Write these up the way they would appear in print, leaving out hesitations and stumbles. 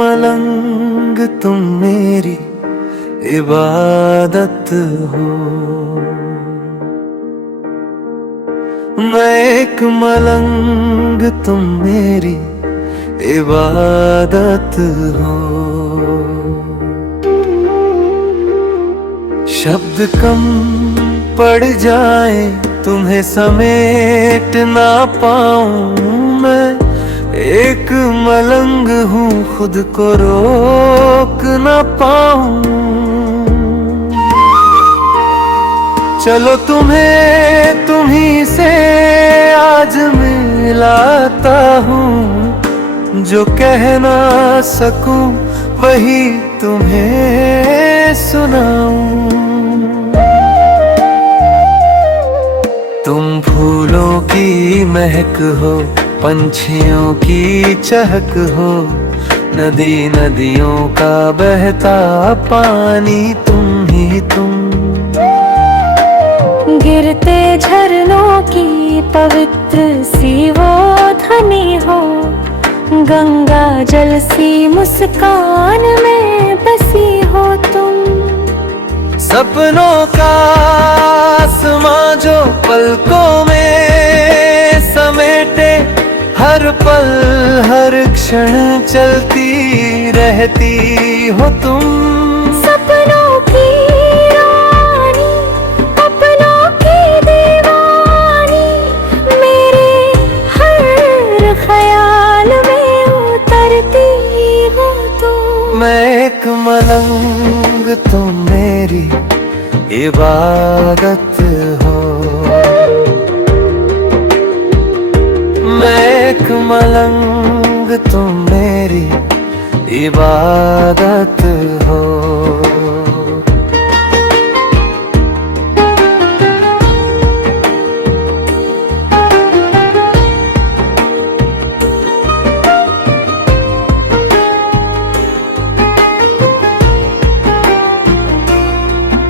मलंग तुम मेरी इबादत हो। मैं एक मलंग तुम मेरी इबादत हो। शब्द कम पड़ जाए तुम्हें समेट ना पाऊं मैं, एक मलंग हूँ खुद को रोक ना पाऊं। चलो तुम्हें तुम्ही से आज मिलाता हूँ, जो कह ना सकूं वही तुम्हें सुनाऊं। तुम फूलों की महक हो, पंछियों की चहक हो, नदी नदियों का बहता पानी तुम ही तुम। गिरते झरनों की पवित्र सी वो ध्वनि हो, गंगा जल सी मुस्कान में बसी हो तुम। सपनों का आसमां जो पलकों में समेटे, हर पल हर क्षण चलती रहती हो तुम। सपनों की रानी, अपनों की दीवानी, मेरे हर ख्याल में उतरती हो तुम। मैं एक मलंग तुम मेरी इबादत हो। मैं एक मलंग तुम मेरी इबादत हो।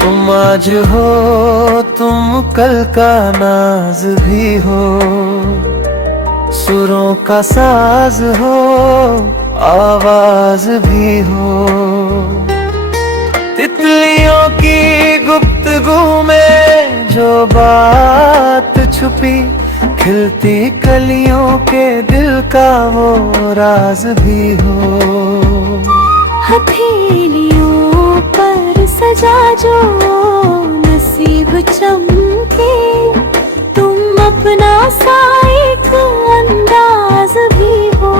तुम आज हो तुम कल का नाज भी हो, सुरों का साज हो आवाज भी हो। तितलियों की गुफ्तगू में जो बात छुपी, खिलती कलियों के दिल का वो राज भी हो। हथेलियों पर सजा जो नसीब चमके, तुम अपना सा एक अंदाज भी हो।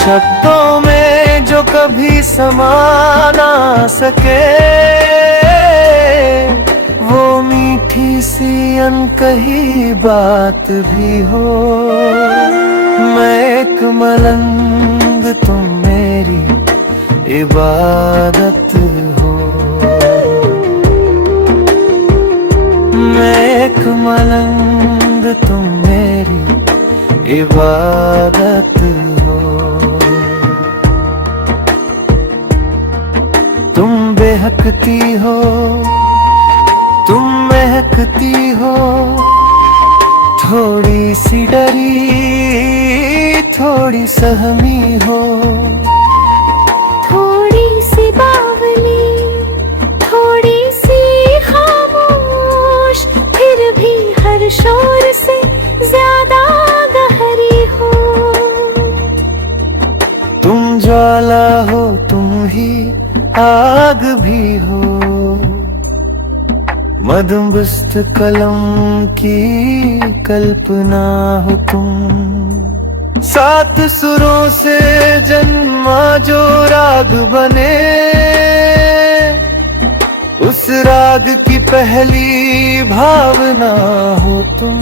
शब्दों में जो कभी समा ना सके, वो मीठी सी अनकही बात भी हो। मैं एक मलंग तुम मेरी इबादत हो। मैं एक मलंग तुम मेरी इबादत हो। तुम बेहकती हो, तुम महकती हो, थोड़ी सी डरी थोड़ी सहमी हो। थोड़ी सी बावली, थोड़ी सी खामोश, फिर भी हर शोर से ज्यादा गहरी हो। तुम ज्वाला हो तुम ही आग भी हो, मदमस्त कलम की कल्पना हो तुम। सात सुरों से जन्मा जो राग बने, उस राग की पहली भावना हो तुम।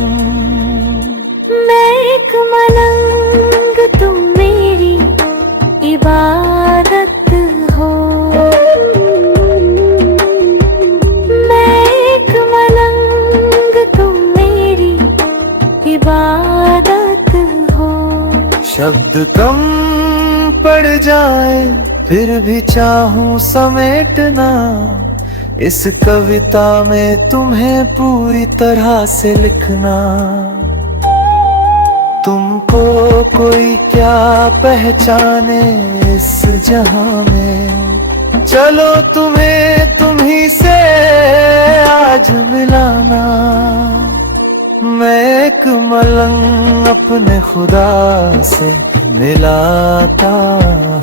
मैं एक मलंग तुम मेरी इबादत हो। मैं एक मलंग तुम मेरी इबादत हो। शब्द कम पड़ जाए फिर भी चाहूं समेटना, इस कविता में तुम्हें पूरी तरह से लिखना। तुम तुमको कोई क्या पहचाने इस जहां में। चलो तुम्हें तुम्ही से आज मिलाना। मैं एक मलंग अपने खुदा से मिलाता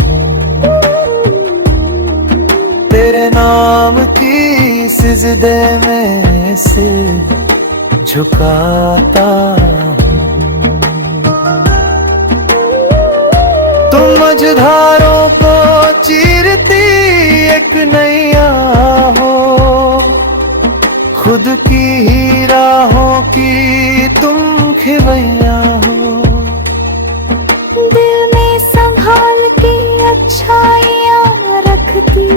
हूँ। तेरे नाम की सिजदे में सिर झुकाता हूँ। तुम मझधारों को चीरती एक नैया हो, खुद की ही राहों की तुम खिवैया हो। दिल में संभाल के अच्छाइयाँ रखती,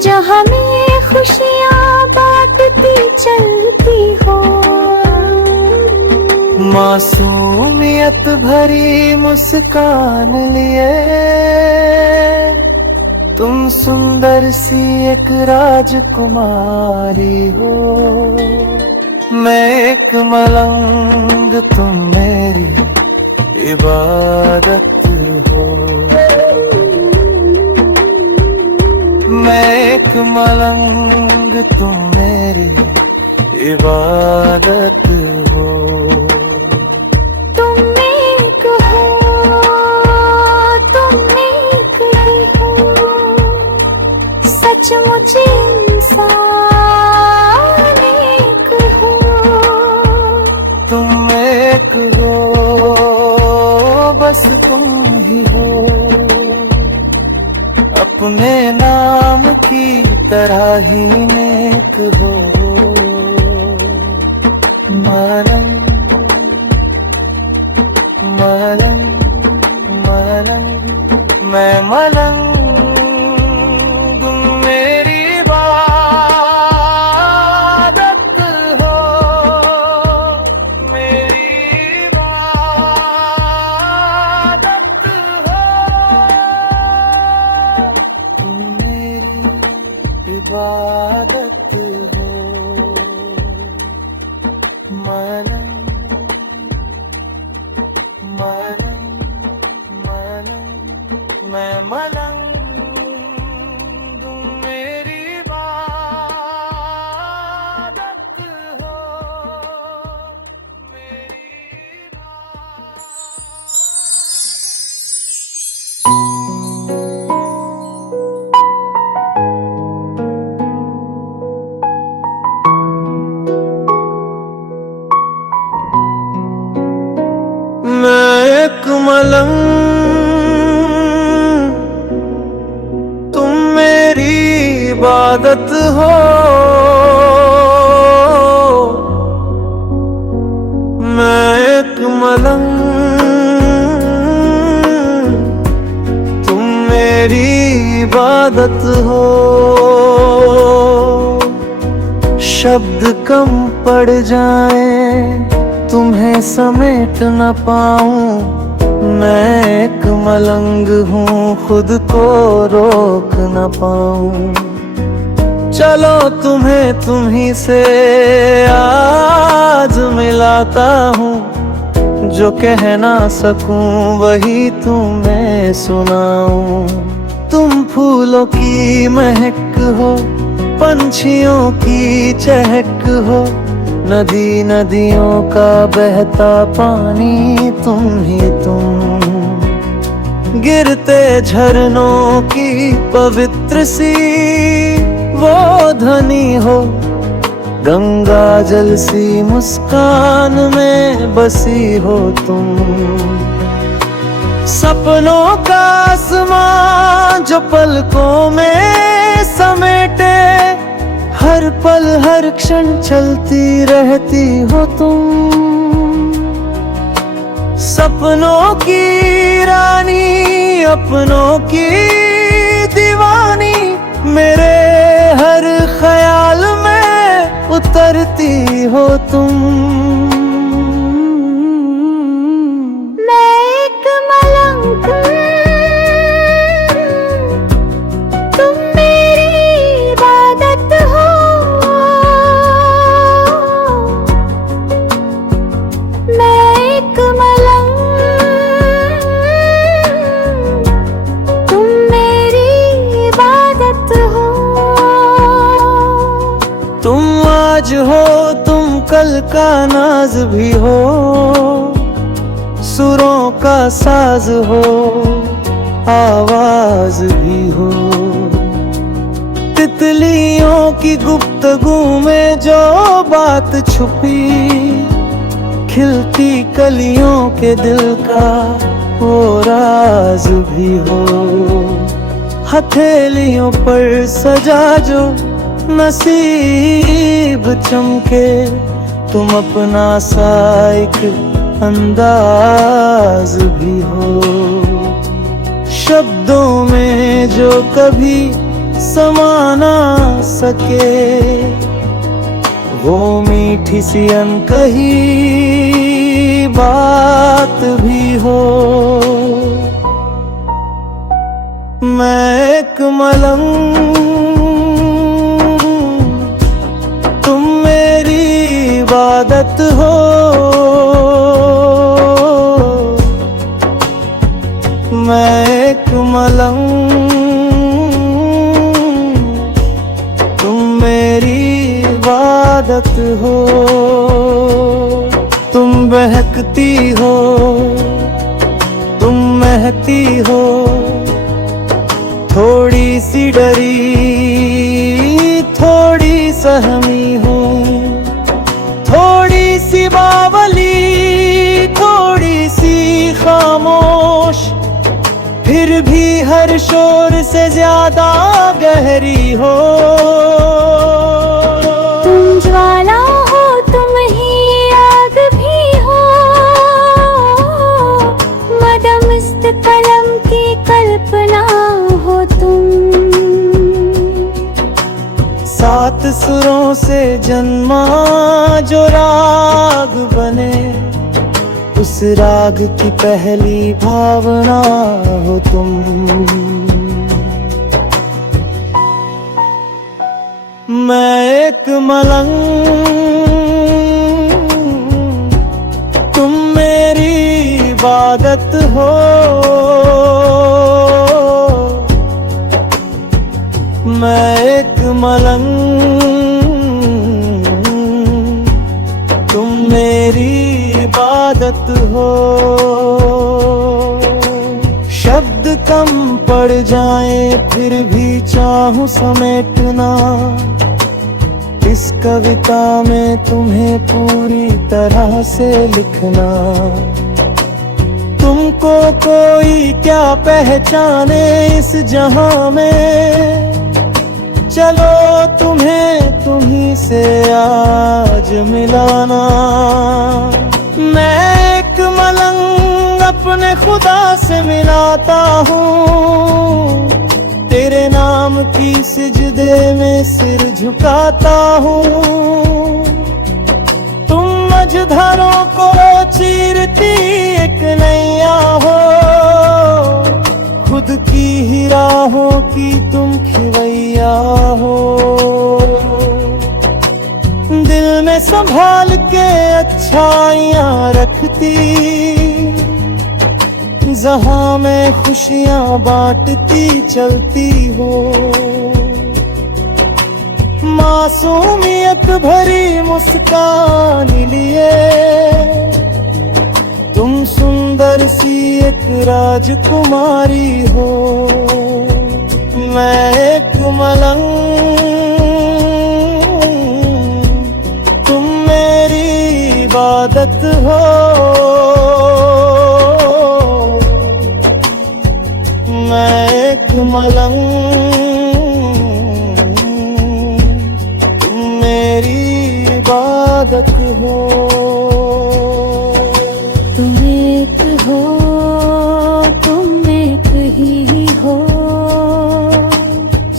जहाँ में खुशियाँ बांटती चलती हो। मासूमियत भरी मुस्कान लिए तुम सुंदर सी एक राजकुमारी हो। मैं एक मलंग तुम मेरी इबादत हो। मैं एक मलंग तुम मेरी इबादत हो। तुम एक हो, तुम एक ही हो, सचमुच इंसान एक हो। तुम एक हो, बस तुम ही हो, अपने नाम की तरह ही नेक हो। मलंग मलंग मलंग मैं मलंग, तुम मेरी इबादत हो। मेरी इबादत हो। तुम मेरी इबादत हो। मलंग मलंग मलंग मैं मलंग, तुम मेरी इबादत हो। मेरी इबादत। मैं एक मलंग, तुम मेरी इबादत हो। मैं एक मलंग, तुम मेरी इबादत हो। शब्द कम पड़ जाए तुम्हें समेट न पाऊं। मैं एक मलंग हूँ, खुद को रोक न पाऊं। चलो तुम्हें तुम्ही से आज मिलाता हूँ। जो कह ना सकूं वही तुम्हें सुनाऊं। तुम फूलों की महक हो, पंछियों की चहक हो, नदी नदियों का बहता पानी तुम ही तुम। गिरते झरनों की पवित्र सी वो ध्वनि हो, गंगा जल सी मुस्कान में बसी हो तुम। सपनों का आसमां जो पलकों में समेटे, हर पल हर क्षण चलती रहती हो तुम। सपनों की रानी, अपनों की दीवानी, मेरे हर ख्याल में उतरती हो तुम। मैं एक मलंग, तुम मेरी इबादत हो। मैं आज हो तुम कल का नाज भी हो, सुरों का साज हो आवाज भी हो। तितलियों की गुफ्तगू में जो बात छुपी, खिलती कलियों के दिल का वो राज भी हो। हथेलियों पर सजा जो नसीब चमके, तुम अपना सा एक अंदाज भी हो। शब्दों में जो कभी समा ना सके, वो मीठी सी अनकही बात भी हो। मैं एक मलंग, तुम मेरी इबादत हो। मैं एक मलंग, तुम मेरी इबादत हो। तुम बहकती हो, तुम महकती हो, थोड़ी सी डरी थोड़ी सहमी हो। थोड़ी सी बावली थोड़ी सी खामोश, फिर भी हर शोर से ज्यादा गहरी हो। तुम ज्वाला हो, तुम ही आग भी हो, मदमस्त कलम की कल्पना हो तुम। सात सुरों से जन्मा जो राग बने, उस राग की पहली भावना हो तुम। मैं एक मलंग, तुम मेरी इबादत हो। मैं एक मलंग, तुम मेरी इबादत हो। शब्द कम पड़ जाए फिर भी चाहूं समेटना, इस कविता में तुम्हें पूरी तरह से लिखना। तुमको कोई क्या पहचाने इस जहां में, चलो तुम्हें तुम्ही से आज मिलाना। मैं एक मलंग अपने खुदा से मिलाता हूँ, तेरे नाम की सिजदे में सिर झुकाता हूँ। तुम मझधारों को चीरती एक नैया हो, खुद की ही राहों की तुम खिवैया हो। दिल में संभाल के अच्छाइयाँ रखती, जहां में खुशियाँ बांटती चलती हो। मासूमियत भरी मुस्कान लिए तुम सुंदर सी एक राजकुमारी हो। मैं एक मलंग, तुम मेरी इबादत हो। मैं एक मलंग, तुम मेरी इबादत हो। तुम एक हो, तुम एक ही हो,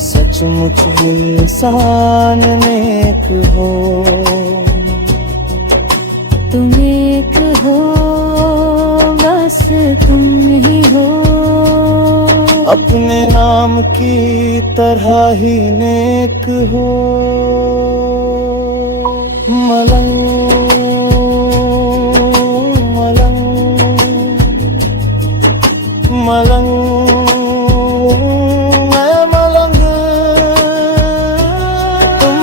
सचमुच इंसान नेक हो। तुम एक हो, बस तुम ही हो, अपने नाम की तरह ही नेक हो। मलंग मलंग मलंग, मैं मलंग, तुम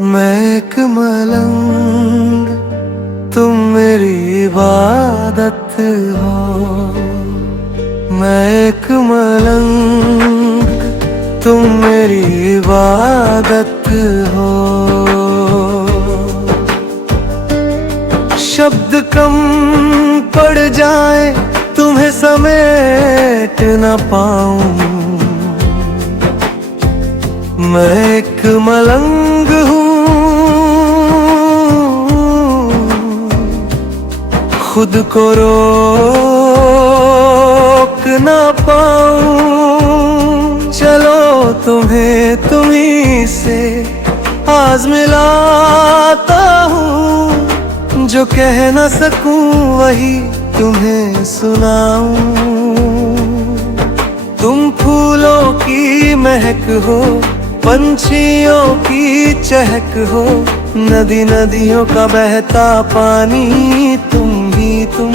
मैं एक मलंग, तुम मेरी इबादत हो। मैं एक मलंग, तुम मेरी इबादत हो। शब्द कम पड़ जाए, तुम्हें समेट न पाऊं। मैं एक मलंग हूँ, खुद को रोक न पाऊं। चलो तुम्हें तुम्हीं से आज मिलाता हूँ, जो कह न सकूं वही तुम्हें सुनाऊं। तुम फूलों की महक हो, पंछियों की चहक हो, नदी नदियों का बहता पानी तुम ही तुम।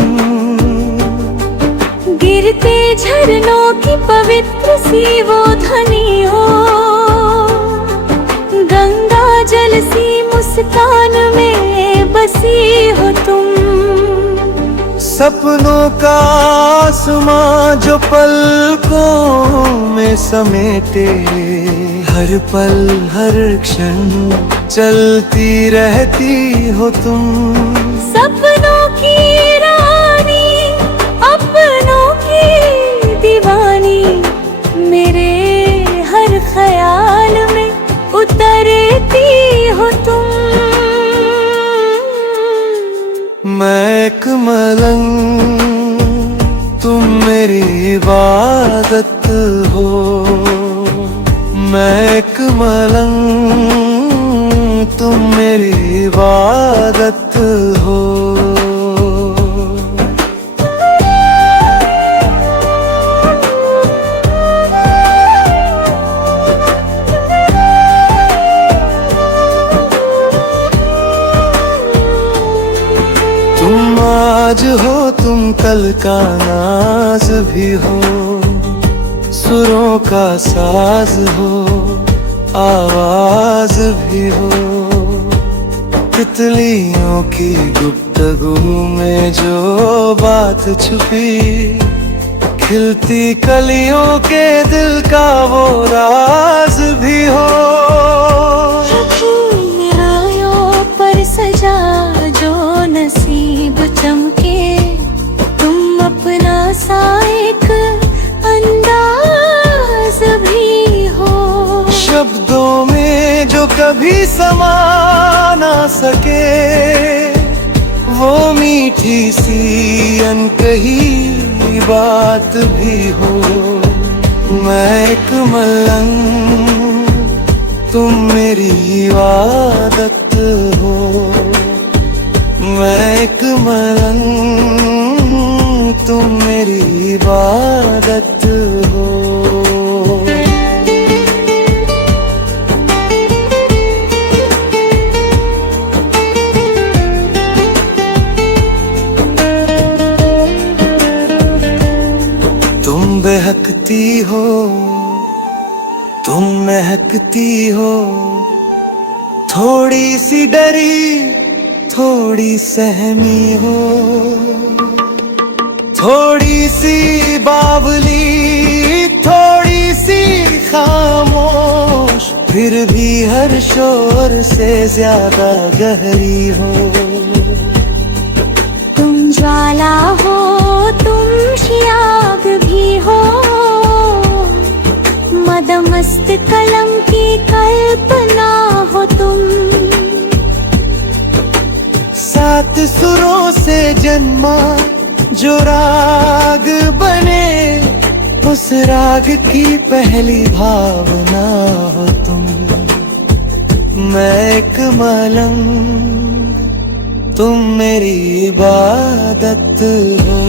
गिरते झरनों की पवित्र सी वो ध्वनि हो, गंगा जल सी मुस्कान में बसी हो तुम। सपनों का आसमां जो पलकों में समेटे, हर पल हर क्षण चलती रहती हो तुम। सपनों की रानी, अपनों की दीवानी, मेरे हर ख्याल में उतरती हो तुम। मैं एक मलंग, तुम मेरी इबादत हो। मैं एक मलंग, तुम मेरी इबादत हो। तुम आज हो, तुम कल का नाज भी हो, सुरों का साज हो, आवाज भी हो। तितलियों की गुफ्तगू में जो बात छुपी, खिलती कलियों के दिल का वो राज भी हो। रायों पर सजा जो नसीब चमके, तुम अपना सा एक अंदाज भी हो। शब्दों में जो कभी समा ना सके, वो मीठी सी अनकही बात भी हो। मैं एक मलंग, तुम मेरी इबादत हो। मैं एक मलंग, तुम मेरी इबादत हो। तुम बहकती हो, तुम महकती हो, थोड़ी सी डरी थोड़ी सहमी हो, थोड़ी सी बावली थोड़ी सी खामोश, फिर भी हर शोर से ज्यादा गहरी हो। तुम ज्वाला हो, तुम शियाग भी हो, मदमस्त कलम की कल्पना हो तुम। सात सुरों से जन्मा जो राग बने, उस राग की पहली भावना हो तुम। मैं एक मलंग, तुम मेरी इबादत हो।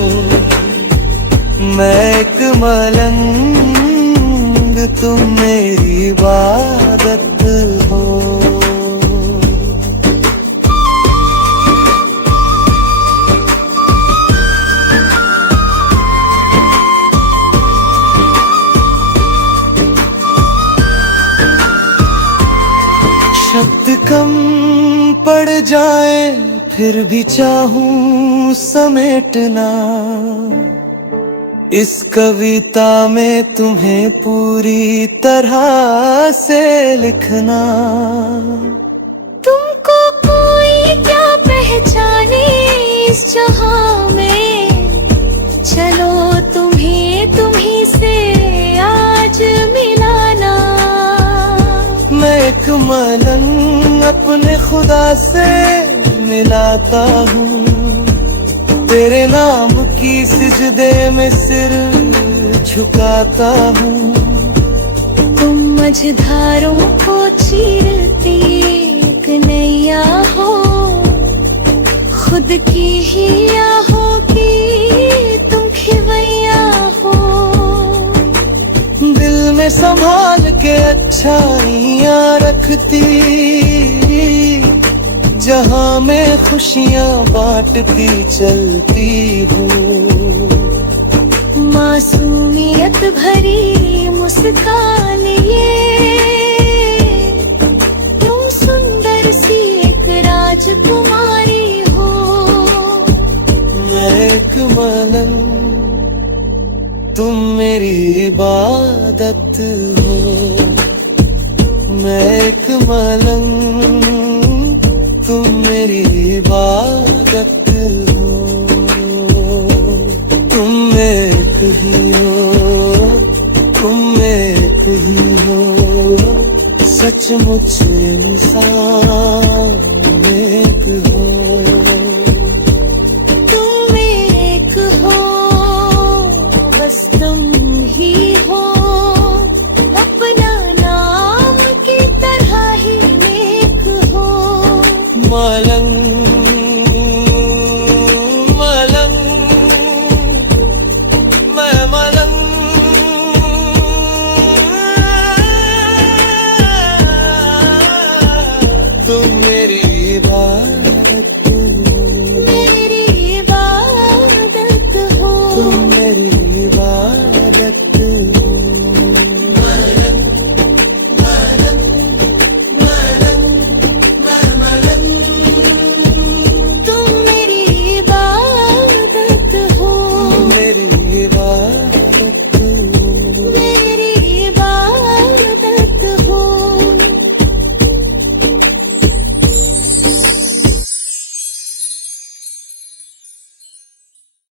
मैं एक मलंग, तुम मेरी इबादत हो। शब्द शब्द कम पड़ जाए फिर भी चाहूं समेटना इस कविता में तुम्हें पूरी तरह से लिखना। तुमको कोई क्या पहचाने इस जहां में, चलो तुम्ही से आज मिलाना। मैं एक मलंग अपने खुदा से मिलाता हूँ, तेरे नाम की सिजदे में सिर झुकाता हूँ। तुम मझधारों को चीरती एक नैया हो, खुद की ही आहों की तुम खिवैया हो। दिल में संभाल के अच्छाइयाँ रखती, जहाँ में खुशियाँ बांटती चलती हूँ। मासूमियत भरी मुस्कान ये, तुम सुंदर सी एक राजकुमारी हो। मैं एक मलंग, तुम मेरी इबादत हो। मैं एक मलंग, तुम मेरी इबादत हो। तुम एक ही हो, तुम एक ही हो, सचमुच इंसान एक हो। तुम एक हो, बस तुम ही हो, अपना नाम की तरह ही नेक हो। मलंग मलंग, मैं मलंग। तुम मेरी बात